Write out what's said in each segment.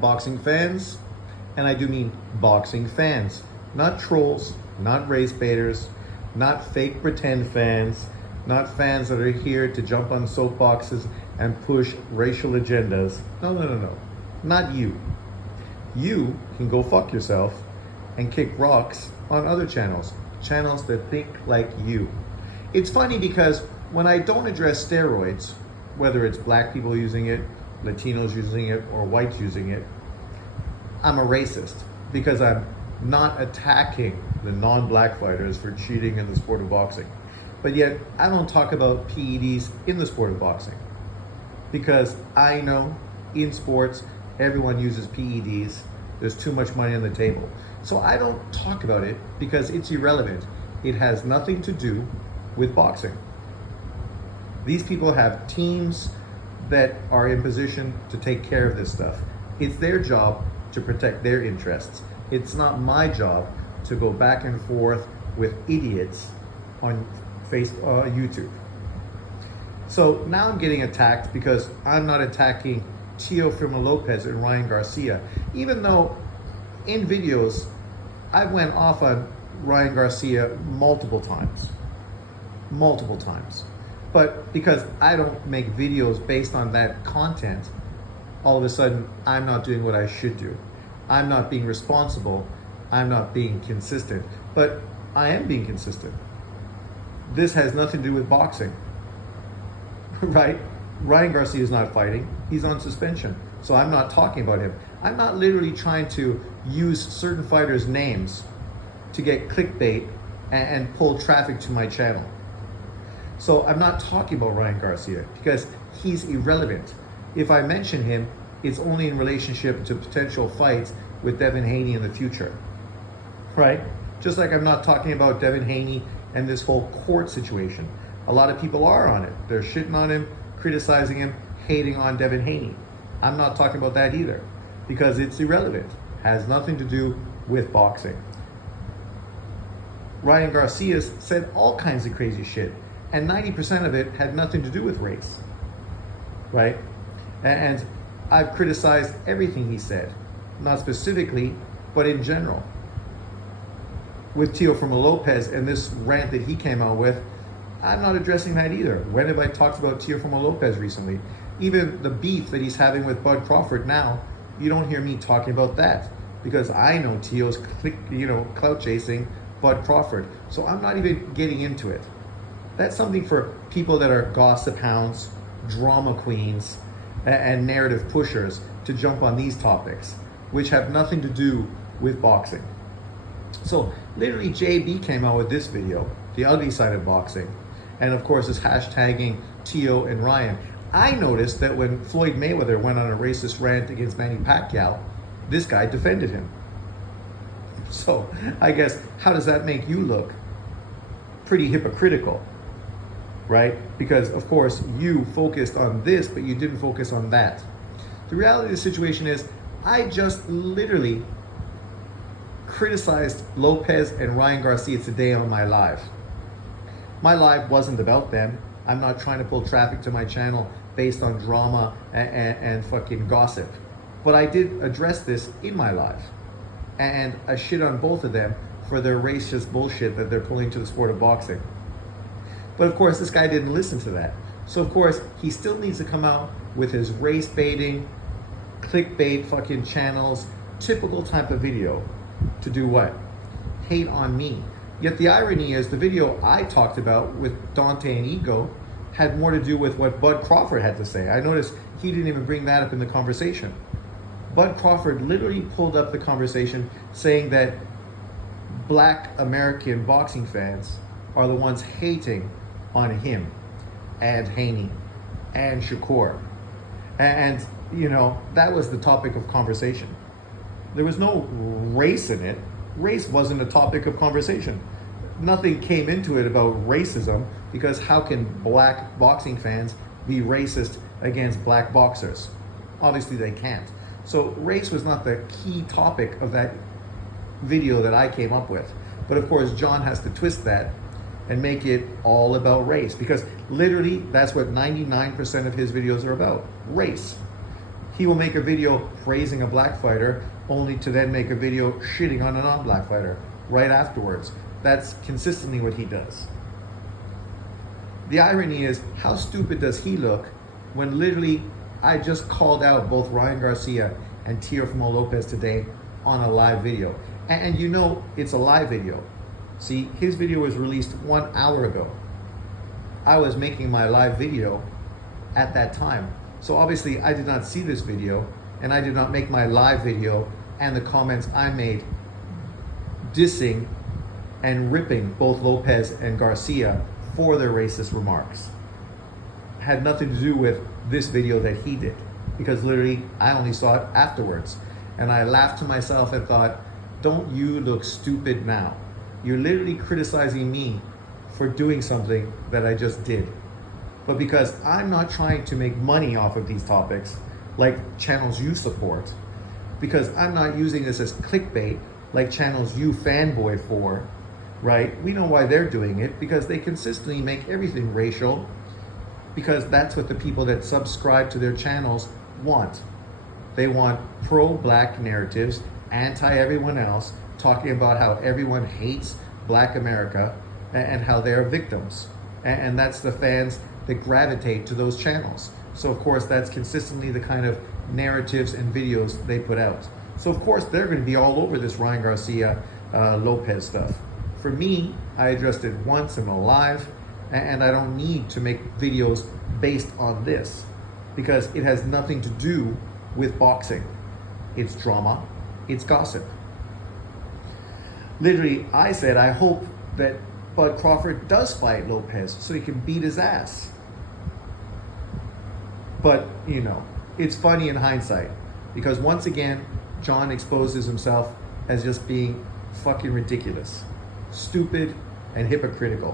Boxing fans, and I do mean boxing fans, not trolls, not race baiters, not fake pretend fans, not fans that are here to jump on soapboxes and push racial agendas. No. Not you. You can go fuck yourself and kick rocks on other channels that think like you. It's funny because when I don't address steroids, whether it's black people using it, Latinos using it, or whites using it, I'm a racist because I'm not attacking the non-black fighters for cheating in the sport of boxing. But yet I don't talk about PEDs in the sport of boxing because I know in sports everyone uses PEDs. There's too much money on the table. So I don't talk about it because it's irrelevant. It has nothing to do with boxing. These people have teams that are in position to take care of this stuff. It's their job to protect their interests. It's not my job to go back and forth with idiots on YouTube. So now I'm getting attacked because I'm not attacking Teofimo Lopez and Ryan Garcia, even though in videos I went off on Ryan Garcia multiple times. But because I don't make videos based on that content, all of a sudden I'm not doing what I should do. I'm not being responsible. I'm not being consistent. But I am being consistent. This has nothing to do with boxing, right? Ryan Garcia is not fighting. He's on suspension. So I'm not talking about him. I'm not literally trying to use certain fighters' names to get clickbait and pull traffic to my channel. So I'm not talking about Ryan Garcia because he's irrelevant. If I mention him, it's only in relationship to potential fights with Devin Haney in the future, right? Just like I'm not talking about Devin Haney and this whole court situation. A lot of people are on it. They're shitting on him, criticizing him, hating on Devin Haney. I'm not talking about that either because it's irrelevant. Has nothing to do with boxing. Ryan Garcia said all kinds of crazy shit, and 90% of it had nothing to do with race, right? And I've criticized everything he said, not specifically, but in general. With Teofimo Lopez and this rant that he came out with, I'm not addressing that either. When have I talked about Teofimo Lopez recently? Even the beef that he's having with Bud Crawford now, you don't hear me talking about that because I know Teo's clout chasing Bud Crawford. So I'm not even getting into it. That's something for people that are gossip hounds, drama queens, and narrative pushers to jump on these topics, which have nothing to do with boxing. So literally JB came out with this video, The Ugly Side of Boxing, and of course is hashtagging Teo and Ryan. I noticed that when Floyd Mayweather went on a racist rant against Manny Pacquiao, this guy defended him. So I guess, how does that make you look? Pretty hypocritical, right? Because of course you focused on this, but you didn't focus on that. The reality of the situation is I just literally criticized Lopez and Ryan Garcia today on my live. My live wasn't about them. I'm not trying to pull traffic to my channel based on drama and fucking gossip. But I did address this in my live. And I shit on both of them for their racist bullshit that they're pulling to the sport of boxing. But of course, this guy didn't listen to that. So of course, he still needs to come out with his race baiting, clickbait fucking channels, typical type of video to do what? Hate on me. Yet the irony is the video I talked about with Dante and Ego had more to do with what Bud Crawford had to say. I noticed he didn't even bring that up in the conversation. Bud Crawford literally pulled up the conversation saying that Black American boxing fans are the ones hating on him and Haney and Shakur. And, that was the topic of conversation. There was no race in it. Race wasn't a topic of conversation. Nothing came into it about racism because how can black boxing fans be racist against black boxers? Obviously they can't. So race was not the key topic of that video that I came up with. But of course, John has to twist that and make it all about race because literally that's what 99% of his videos are about, race. He will make a video praising a black fighter only to then make a video shitting on a non-black fighter right afterwards. That's consistently what he does. The irony is, how stupid does he look when literally I just called out both Ryan Garcia and Teofimo Lopez today on a live video. And you know it's a live video. See, his video was released 1 hour ago. I was making my live video at that time. So obviously I did not see this video, and I did not make my live video and the comments I made dissing and ripping both Lopez and Garcia for their racist remarks. Had nothing to do with this video that he did, because literally I only saw it afterwards. And I laughed to myself and thought, don't you look stupid now? You're literally criticizing me for doing something that I just did. But because I'm not trying to make money off of these topics, like channels you support, because I'm not using this as clickbait, like channels you fanboy for, right? We know why they're doing it, because they consistently make everything racial, because that's what the people that subscribe to their channels want. They want pro-black narratives, anti-everyone else, talking about how everyone hates Black America and how they're victims. And that's the fans that gravitate to those channels. So of course, that's consistently the kind of narratives and videos they put out. So of course, they're going to be all over this Ryan Garcia Lopez stuff. For me, I addressed it once in a live, and I don't need to make videos based on this, because it has nothing to do with boxing. It's drama, it's gossip. Literally, I said, I hope that Bud Crawford does fight Lopez so he can beat his ass. But, you know, it's funny in hindsight, because once again, John exposes himself as just being fucking ridiculous, stupid, and hypocritical.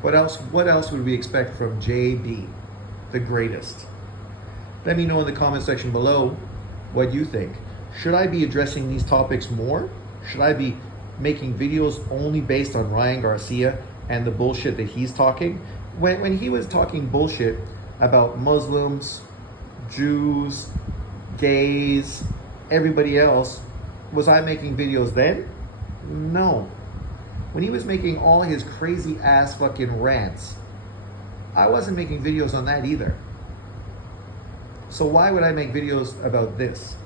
What else would we expect from JB, the greatest? Let me know in the comment section below what you think. Should I be addressing these topics more? Should I be making videos only based on Ryan Garcia and the bullshit that he's talking? When he was talking bullshit about Muslims, Jews, gays, everybody else, was I making videos then? No. When he was making all his crazy ass fucking rants, I wasn't making videos on that either. So why would I make videos about this?